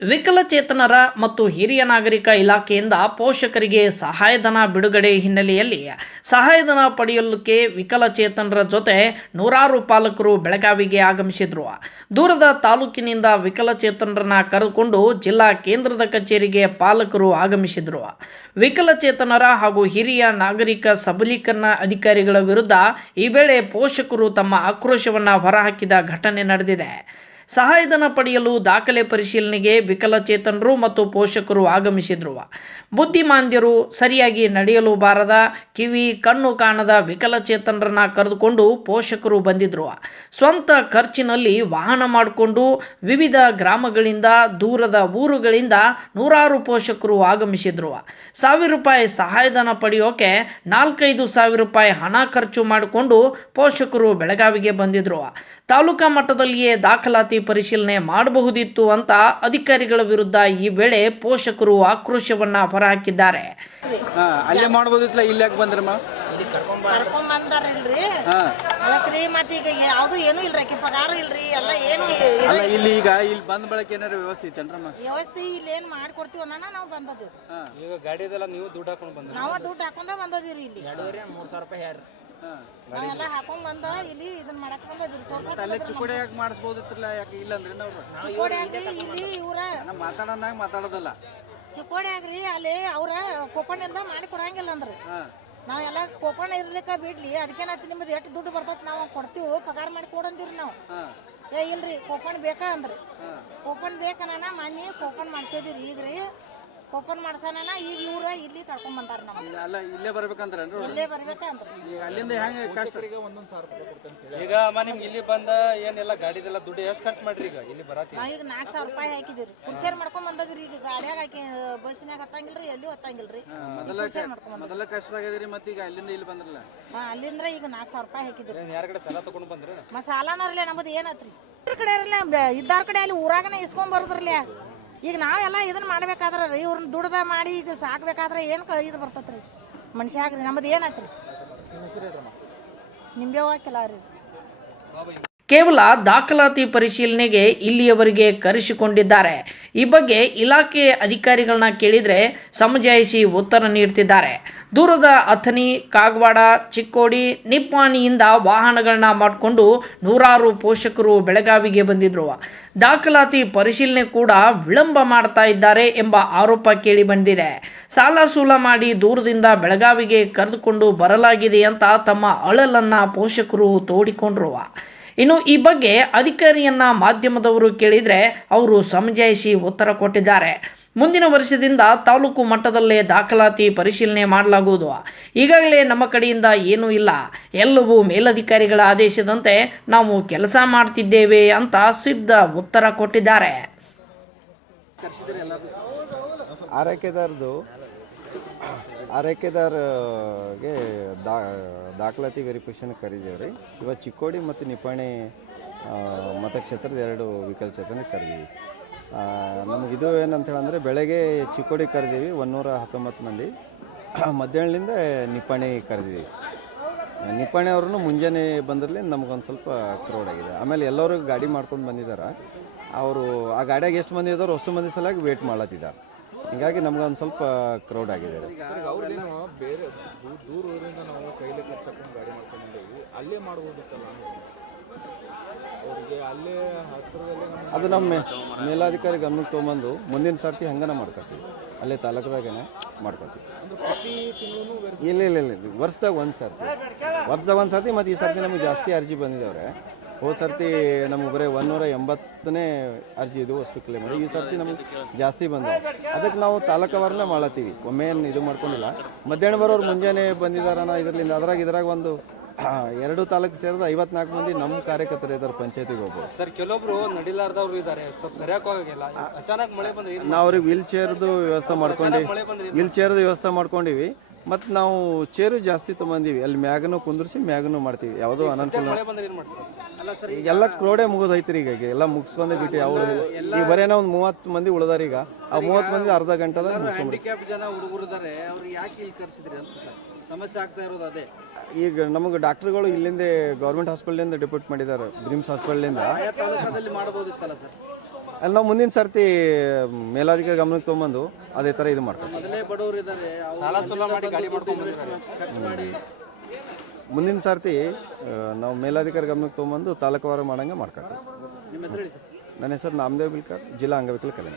ವಿಕಲಚೇತನರ ಮತ್ತು ಹಿರಿಯ ನಾಗರಿಕ ಇಲಾಖೆಯಿಂದ ಪೋಷಕರಿಗೆ ಸಹಾಯಧನ ಬಿಡುಗಡೆ ಹಿನ್ನೆಲೆಯಲ್ಲಿ ಸಹಾಯಧನ ಪಡೆಯಲಿಕ್ಕೆ ವಿಕಲಚೇತನರ ಜೊತೆ ನೂರಾರು ಪಾಲಕರು ಬೆಳಗಾವಿಗೆ ಆಗಮಿಸಿದ್ರು. ದೂರದ ತಾಲೂಕಿನಿಂದ ವಿಕಲಚೇತನರನ್ನ ಕರೆದುಕೊಂಡು ಜಿಲ್ಲಾ ಕೇಂದ್ರದ ಕಚೇರಿಗೆ ಪಾಲಕರು ಆಗಮಿಸಿದ್ರು. ವಿಕಲಚೇತನರ ಹಾಗೂ ಹಿರಿಯ ನಾಗರಿಕ ಸಬಲೀಕರಣ ಅಧಿಕಾರಿಗಳ ವಿರುದ್ಧ ಈ ವೇಳೆ ಪೋಷಕರು ತಮ್ಮ ಆಕ್ರೋಶವನ್ನು ಹೊರಹಾಕಿದ ಘಟನೆ ನಡೆದಿದೆ. ಸಹಾಯಧನ ಪಡೆಯಲು ದಾಖಲೆ ಪರಿಶೀಲನೆಗೆ ವಿಕಲಚೇತನರು ಮತ್ತು ಪೋಷಕರು ಆಗಮಿಸಿದ್ರು. ಬುದ್ಧಿಮಾಂದ್ಯರು ಸರಿಯಾಗಿ ನಡೆಯಲು ಬಾರದ ಕಿವಿ ಕಣ್ಣು ಕಾಣದ ವಿಕಲಚೇತನರನ್ನ ಕರೆದುಕೊಂಡು ಪೋಷಕರು ಬಂದಿದ್ರು. ಸ್ವಂತ ಖರ್ಚಿನಲ್ಲಿ ವಾಹನ ಮಾಡಿಕೊಂಡು ವಿವಿಧ ಗ್ರಾಮಗಳಿಂದ ದೂರದ ಊರುಗಳಿಂದ ನೂರಾರು ಪೋಷಕರು ಆಗಮಿಸಿದ್ರು. ಸಾವಿರ ರೂಪಾಯಿ ಸಹಾಯಧನ ಪಡೆಯೋಕೆ ನಾಲ್ಕೈದು ಸಾವಿರ ರೂಪಾಯಿ ಹಣ ಖರ್ಚು ಮಾಡಿಕೊಂಡು ಪೋಷಕರು ಬೆಳಗಾವಿಗೆ ಬಂದಿದ್ರು. ತಾಲೂಕಾ ಮಟ್ಟದಲ್ಲಿಯೇ ದಾಖಲಾತಿ ಪರಿಶೀಲನೆ ಮಾಡಬಹುದಿತ್ತು ಅಂತ ಅಧಿಕಾರಿಗಳ ವಿರುದ್ಧ ಈ ವೇಳೆ ಪೋಷಕರು ಆಕ್ರೋಶವನ್ನ ಹೊರಹಾಕಿದ್ದಾರೆ. ಹಾಕಿದ್ದಾರೆ ಅಲ್ಲೇ ಮಾಡ್ಬೋದಿತ್ತಲ್ಲ ಇಲ್ಲಿ ಯಾಕೆ ಬಂದ್ರಮ್ಮ ಕರ್ಕೊಂಡ್ ಬಂದಾರಿಲ್ರಿ. ಹಾ. ಅದಕ್ರಿ ಮತ್ತ್ ಈಗ ಯಾವ್ದು ಏನೂ ಇಲ್ರಿ ಆಕಿ ಪಗಾರು ಇಲ್ರಿ ಎಲ್ಲ ಏನು ಅಲ್ಲ ಇಲ್ಲಿ ಈಗ ಇಲ್ಲಿ ಬಂದ ಬಳಕ ಏನಾರ ವ್ಯವಸ್ಥೆ ಐತೇನ್ರಮ್ಮ ವ್ಯವಸ್ಥೆ ಇಲ್ಲಿ ಏನ್ ಮಾಡ್ಕೊಡ್ತೀವಿ ಅನ್ನೋಣ ನಾವು ಬಂದದಿವ್ರಿ ಈಗ ಗಾಡಿದೆಲ್ಲ ನೀವು ದುಡ್ಡು ಹಾಕೊಂಡು ಬಂದ ನಾವು ದುಡ್ಡು ಹಾಕೊಂಡ ಬಂದದಿರಿ ಇಲ್ಲಿ. ಮೂರು ಸಾವಿರ ರೂಪಾಯಿ ಯಾರು ನಾವೆಲ್ಲ ಹಾಕೊಂಡ್ ಬಂದ ಇಲ್ಲಿ ಇದನ್ನ ಮಾಡಕ್ ತೋರ್ಸಕ್ ಅಲ್ಲೇ ಚಿಕ್ಕೋಡಿ ಯಾಕೆ ಮಾಡಿಸ್ಬೋದಿತ್ತಲ್ಲ ಯಾಕೆ ಇಲ್ಲ ಅಂದ್ರೆ ಆಗ್ರಿ ಇಲ್ಲಿ ಇವ್ರ ನಾ ಮಾತಾಡೋನಾಗ ಮಾತಾಡೋದಲ್ಲ. ಚಿಕ್ಕೋಡಿ ಆಗ್ರಿ ಅಲ್ಲಿ ಅವ್ರ ಕೊಪ್ಪಣಿಂದ ಮಾಡಿ ಕೊಡಂಗಿಲ್ಲ ಅಂದ್ರಿ. ಹಾ. ನಾವೆಲ್ಲ ಕೊಪ್ಪಣ ಇರ್ಲಿಕ್ಕ ಬಿಡ್ಲಿ ಅದಕ್ಕೇನಾಯ್ತು ನಿಮ್ದು ಎಷ್ಟು ದುಡ್ಡು ಬರ್ತೈತಿ ನಾವು ಕೊಡ್ತೀವಿ ಪಗಾರ ಮಾಡಿ ಕೊಡಂದಿರಿ ನಾವು. ಹಾ. ಏ ಇಲ್ರಿ ಕೋಪನ್ ಬೇಕಾ ಅಂದ್ರಿ. ಕೋಪನ್ ನಾನ ಮನಿ ಕೋಪನ್ ಮಾಡ್ಸಿದಿರಿ ಈಗ ರೀ ಕೋಪನ್ ಮಾಡ್ಸೋಣ ಈಗ ಇವ್ರ ಇಲ್ಲಿ ಕರ್ಕೊಂಡ್ ಬಂದಾರ ನಮ್ಮ ಇಲ್ಲ ಅಲ್ಲ ಇಲ್ಲೇ ಬರ್ಬೇಕಂದ್ರೇನ್ರು ಇಲ್ಲೇ ಬರ್ಬೇಕ ಅಂದ್ರಿ ಈಗ ಅಲ್ಲಿಂದ ಹೆಂಗೆ ಕಷ್ಟ ಈಗ ಅಮ್ಮ ನಿಮ್ಗೆ ಇಲ್ಲಿ ಬಂದ ಏನೆಲ್ಲ ಗಾಡಿದೆಲ್ಲ ದುಡ್ಡು ಎಷ್ಟು ಖರ್ಚು ಮಾಡ್ರಿ ಈಗ? ಇಲ್ಲಿ ಬರತ್ತೆ ನಾವ್ ಈಗ ನಾಲ್ಕು ಸಾವಿರ ರೂಪಾಯಿ ಹಾಕಿದಿರಿ ಕುರ್ಸೇರ್ ಮಾಡ್ಕೊಂಡ್ ಬಂದದ್ರಿ ಈಗ. ಗಾಡಿಯಾಗ ಹಾಕಿ ಬಸ್ನಾಗ ಹತ್ತಂಗಿಲ್ರಿ ಎಲ್ಲಿ ಹೊತ್ತಂಗಿಲ್ರಿ. ಮೊದಲ ಶೇರ್ ಮಾಡ್ಕೊಂಡ್ ಬಂದ ಮೊದಲ ಕಷ್ಟದಾಗದಿರಿ ಮತ್ತೆ ಈಗ ಅಲ್ಲಿಂದ ಇಲ್ಲಿ ಬಂದ್ರಲ್ಲ. ಹಾ ಅಲ್ಲಿಂದ್ರ ಈಗ ನಾಲ್ಕು ಸಾವಿರ ರೂಪಾಯಿ ಹಾಕಿದಿರಿ ಯಾರ ಕಡೆ ಸಾಲ ತಗೊಂಡು ಬಂದ್ರಿ? ಸಾಲನ ಸಾಲನರ್ಲೆ ನಮ್ಮದು ಏನತ್ರಿ? ಇದ್ರ ಕಡೆ ಇರಲ್ಲ ಇದ್ದಾರ ಕಡೆ ಅಲ್ಲಿ ಊರಾಗನೇ ಇಸ್ಕೊಂಡ್ ಬರೋದ್ರಲ್ಲ. ಈಗ ನಾವೆಲ್ಲ ಇದನ್ನ ಮಾಡ್ಬೇಕಾದ್ರ ರೀ, ಇವ್ರನ್ನ ದುಡ್ದ ಮಾಡಿ ಈಗ ಸಾಕ್ಬೇಕಾದ್ರೆ ಏನು ಇದು ಬರ್ತೈತ್ರಿ? ಮನುಷ್ಯ ಆಗ್ರಿ ನಮ್ಮದು ರೀ ನಿಂಬೆ ಹಾಕಿಲ್ಲ ರೀ ಕೇವಲ ದಾಖಲಾತಿ ಪರಿಶೀಲನೆಗೆ ಇಲ್ಲಿಯವರೆಗೆ ಕರೆಸಿಕೊಂಡಿದ್ದಾರೆ. ಈ ಬಗ್ಗೆ ಇಲಾಖೆ ಅಧಿಕಾರಿಗಳನ್ನ ಕೇಳಿದರೆ ಸಮಜಾಯಿಸಿ ಉತ್ತರ ನೀಡ್ತಿದ್ದಾರೆ. ದೂರದ ಅಥನಿ ಕಾಗವಾಡ, ಚಿಕ್ಕೋಡಿ, ನಿಪ್ಪಾಣಿಯಿಂದ ವಾಹನಗಳನ್ನ ಮಾಡಿಕೊಂಡು ನೂರಾರು ಪೋಷಕರು ಬೆಳಗಾವಿಗೆ ಬಂದಿದ್ರು. ದಾಖಲಾತಿ ಪರಿಶೀಲನೆ ಕೂಡ ವಿಳಂಬ ಮಾಡ್ತಾ ಇದ್ದಾರೆ ಎಂಬ ಆರೋಪ ಕೇಳಿ ಬಂದಿದೆ. ಸಾಲ ಸೂಲ ಮಾಡಿ ದೂರದಿಂದ ಬೆಳಗಾವಿಗೆ ಕರೆದುಕೊಂಡು ಬರಲಾಗಿದೆ ಅಂತ ತಮ್ಮ ಅಳಲನ್ನ ಪೋಷಕರು ತೋಡಿಕೊಂಡ್ರು. ಇನ್ನು ಈ ಬಗ್ಗೆ ಅಧಿಕಾರಿಯನ್ನ ಮಾಧ್ಯಮದವರು ಕೇಳಿದ್ರೆ ಅವರು ಸಮಜಾಯಿಸಿ ಉತ್ತರ ಕೊಟ್ಟಿದ್ದಾರೆ. ಮುಂದಿನ ವರ್ಷದಿಂದ ತಾಲೂಕು ಮಟ್ಟದಲ್ಲೇ ದಾಖಲಾತಿ ಪರಿಶೀಲನೆ ಮಾಡಲಾಗುವುದು. ಈಗಾಗಲೇ ನಮ್ಮ ಕಡೆಯಿಂದ ಏನೂ ಇಲ್ಲ. ಎಲ್ಲವೂ ಮೇಲಧಿಕಾರಿಗಳ ಆದೇಶದಂತೆ ನಾವು ಕೆಲಸ ಮಾಡ್ತಿದ್ದೇವೆ ಅಂತ ಸಿದ್ಧ ಉತ್ತರ ಕೊಟ್ಟಿದ್ದಾರೆ. ಆರೈಕೆದಾರದು ಆರೈಕೆದಾರ್ಗೆ ದಾ, ದಾಖಲಾತಿ ವೆರಿಫಿಕೇಷನ್ ರೀ. ಇವತ್ತು ಚಿಕ್ಕೋಡಿ ಮತ್ತು ನಿಪಾಣಿ ಮತಕ್ಷೇತ್ರದ ಎರಡು ವಿಕಲಚೇತನ ಕರೆದೀವಿ. ನಮ್ಗೆ ಇದು ಏನಂತ ಹೇಳಂದರೆ ಬೆಳಗ್ಗೆ ಚಿಕ್ಕೋಡಿ ಕರೆದೀವಿ, ಒಂದೂರ ಹತ್ತೊಂಬತ್ತು ಮಂದಿ. ಮಧ್ಯಾಹ್ನದಿಂದ ನಿಪಾಣಿ ಕರೆದೀವಿ. ನಿಪಾಣಿ ಅವ್ರೂ ಮುಂಜಾನೆ ಬಂದಿರಲಿ ನಮಗೊಂದು ಸ್ವಲ್ಪ ಕ್ರೌಡ್ ಆಗಿದೆ. ಆಮೇಲೆ ಎಲ್ಲರೂ ಗಾಡಿ ಮಾಡ್ಕೊಂಡು ಬಂದಿದ್ದಾರೆ ಅವರು ಆ ಗಾಡಿಯಾಗ ಎಷ್ಟು ಮಂದಿ ಇದ್ದಾರೋ ಅಷ್ಟು ಮಂದಿ ಸಲಾಗಿ ವೇಟ್ ಮಾಡ್ಲತ್ತಿದ್ದಾರೆ ಹೀಗಾಗಿ ಒಂದು ಸ್ವಲ್ಪ ಕ್ರೌಡ್ ಆಗಿದೆ. ರೀ. ಅವ್ರೇನು ಬೇರೆ ದೂ- ದೂರ ಊರಿಂದ ನಾವು ಕೈಲಿ ಕರ್ಸಕೊಂಡು ಗಾಡಿ ಮಾಡ್ಕೊಂಡು ಬಂದೇವಿ ಅಲ್ಲೇ ಮಾಡ್ಬೋದಿತ್ತಲ್ಲ ಅವ್ರಿಗೆ ಅಲ್ಲೇ ಹತ್ತಿರದಲ್ಲೇ ನಮ್ಮ ಅದು ನಮ್ಮ ಮೇ- ಮೇಲಾಧಿಕಾರಿ ಗಮನಕ್ಕೆ ತೊಗೊಂಬಂದು ಮುಂದಿನ ಸರ್ತಿ ಹಂಗನ ಮಾಡ್ಕೊತೀವಿ. ಅಲ್ಲೇ ತಾಲೂಕದಾಗೇನೆ ಮಾಡ್ಕೊತೀವಿ. ಪ್ರತಿ ತಿಂಗಳು ಇಲ್ಲ ಇಲ್ಲ ಇಲ್ಲ ಇಲ್ಲ. ವರ್ಷದಾಗ ಒಂದು ಸರ್ತಿ ವರ್ಷದಾಗ ಒಂದು ಸರ್ತಿ ಮತ್ತು ಈ ಸರ್ತಿ ನಮಗೆ ಜಾಸ್ತಿ ಅರ್ಜಿ ಬಂದಿದ್ದಾವ್ರೆ ಹೋದ ಸರ್ತಿ ನಮಗೆ ಬರೀ ಒಂದೂರ ಎಂಬತ್ತನೇ ಅರ್ಜಿ ಇದು ವಸ್ತು ಕ್ಲೇಮ್ ಮಾಡಿ ಈ ಸರ್ತಿ ನಮಗೆ ಜಾಸ್ತಿ ಬಂದವು. ಅದಕ್ಕೆ ನಾವು ತಾಲೂಕವರನ್ನ ಮಾಡತ್ತೀವಿ ಒಮ್ಮೆ ಏನು ಇದು ಮಾಡ್ಕೊಂಡಿಲ್ಲ. ಮಧ್ಯಾಹ್ನ ಬರೋರು ಮುಂಜಾನೆ ಬಂದಿದಾರನ ಇದರಿಂದ ಅದ್ರಾಗ ಇದ್ರಾಗ ಒಂದು ಎರಡು ತಾಲೂಕು ಸೇರಿದ ಐವತ್ನಾಲ್ಕು ಮಂದಿ ನಮ್ಮ ಕಾರ್ಯಕರ್ತರು ಇದ್ದಾರೆ ಪಂಚಾಯತಿಗೆ ಹೋಗ್ಬೋದು ಸರ್ ಕೆಲವೊಬ್ರು ನಡಿಲಾರ್ದವ್ರು ಇದ್ದಾರೆ. ಸ್ವಲ್ಪ ಸರಿಯಾಗಿ ಹೋಗಿಲ್ಲ ಅಚಾನಕ್ ಮಳೆ ಬಂದ್ರೆ ನಾವು ಅವ್ರಿಗೆ ವೀಲ್ ಚೇರ್ದು ವ್ಯವಸ್ಥೆ ಮಾಡ್ಕೊಂಡು ವೀಲ್ ಚೇರ್ದು ವ್ಯವಸ್ಥೆ ಮಾಡ್ಕೊಂಡಿವಿ. ಮತ್ತು ನಾವು ಚೇರು ಜಾಸ್ತಿ ತೊಗೊಂಬಂದೀವಿ ಅಲ್ಲಿ ಮ್ಯಾಗನು ಕುಂದ್ರಿಸಿ ಮ್ಯಾಗನು ಮಾಡ್ತೀವಿ. ಯಾವುದೋ ಅನನುಕೂಲ. ಎಲ್ಲ ಕ್ರೋಡೆ ಮುಗಿದೈತ್ರಿ ಈಗ ಈಗ ಎಲ್ಲ ಮುಗಿಸ್ಕೊಂಡೆ ಬಿಟ್ಟು ಯಾವ ಈಗ ಬರೇನೋ ಒಂದು ಮೂವತ್ತು ಮಂದಿ ಉಳ್ದಾರ ಈಗ. ಆ ಮೂವತ್ತು ಮಂದಿ ಅರ್ಧ ಗಂಟೆ ಮುಗಿಸ್ಕೊಂಡ್ಬಿಟ್ಟು ಹ್ಯಾಂಡಿಕ್ಯಾಪ್ ಜನ ಹುಡುಗರು ಇದಾರೆ ಅವ್ರಿಗೆ ಯಾಕೆ ಇಲ್ಲಿ ಕರೆಸಿದ್ರಿ ಅಂತ ಸರ್. ಸಮಸ್ಯೆ ಆಗ್ತಾ ಇರೋದು ಅದೇ. ಈಗ ನಮಗೆ ಡಾಕ್ಟರ್ಗಳು ಇಲ್ಲಿಂದ ಗೌರ್ಮೆಂಟ್ ಹಾಸ್ಪಿಟಲಿಂದ ಡಿಪ್ಯೂಟ್ ಮಾಡಿದ್ದಾರೆ ಬ್ರಿಮ್ಸ್ ಹಾಸ್ಪಿಟಲಿಂದ. ಆಯಾ ತಾಲೂಕದಲ್ಲಿ ಮಾಡ್ಬೋದಿತ್ತಲ್ಲ ಸರ್? ಅಲ್ಲಿ ನಾವು ಮುಂದಿನ ಸರ್ತಿ ಮೇಲಾಧಿಕಾರಿ ಗಮನಕ್ಕೆ ತೊಗೊಂಬಂದು ಅದೇ ಥರ ಇದು ಮಾಡ್ತೀವಿ. ಮೊದಲೇ ಬಡವರು ಇದ್ದಾರೆ ಸಾಲ ಮಾಡಿ ಗಾಡಿ ಮಾಡ್ಕೊಂಡ್ ಬಂದಿದ್ದಾರೆ. ಖರ್ಚು ಮಾಡಿ. ಮುಂದಿನ ಸರ್ತಿ ಆ, ನಾವು ಮೇಲಾಧಿಕಾರಿ ಗಮನಕ್ಕೆ ತೊಗೊಂಬಂದು ತಾಲೂಕುವಾರು ಮಾಡಂಗೆ ಮಾಡ್ಕೊತೀವಿ. ನಿಮ್ಮ ಹೆಸರು ಹೇಳಿ ಸರ್? ನನ್ನ ಹೆಸರು ನಾಮದೇವ್ ಬಿಲ್ಕರ್ ಜಿಲ್ಲಾ ಅಂಗವಿಕಲ ಕಲ್ಯಾಣ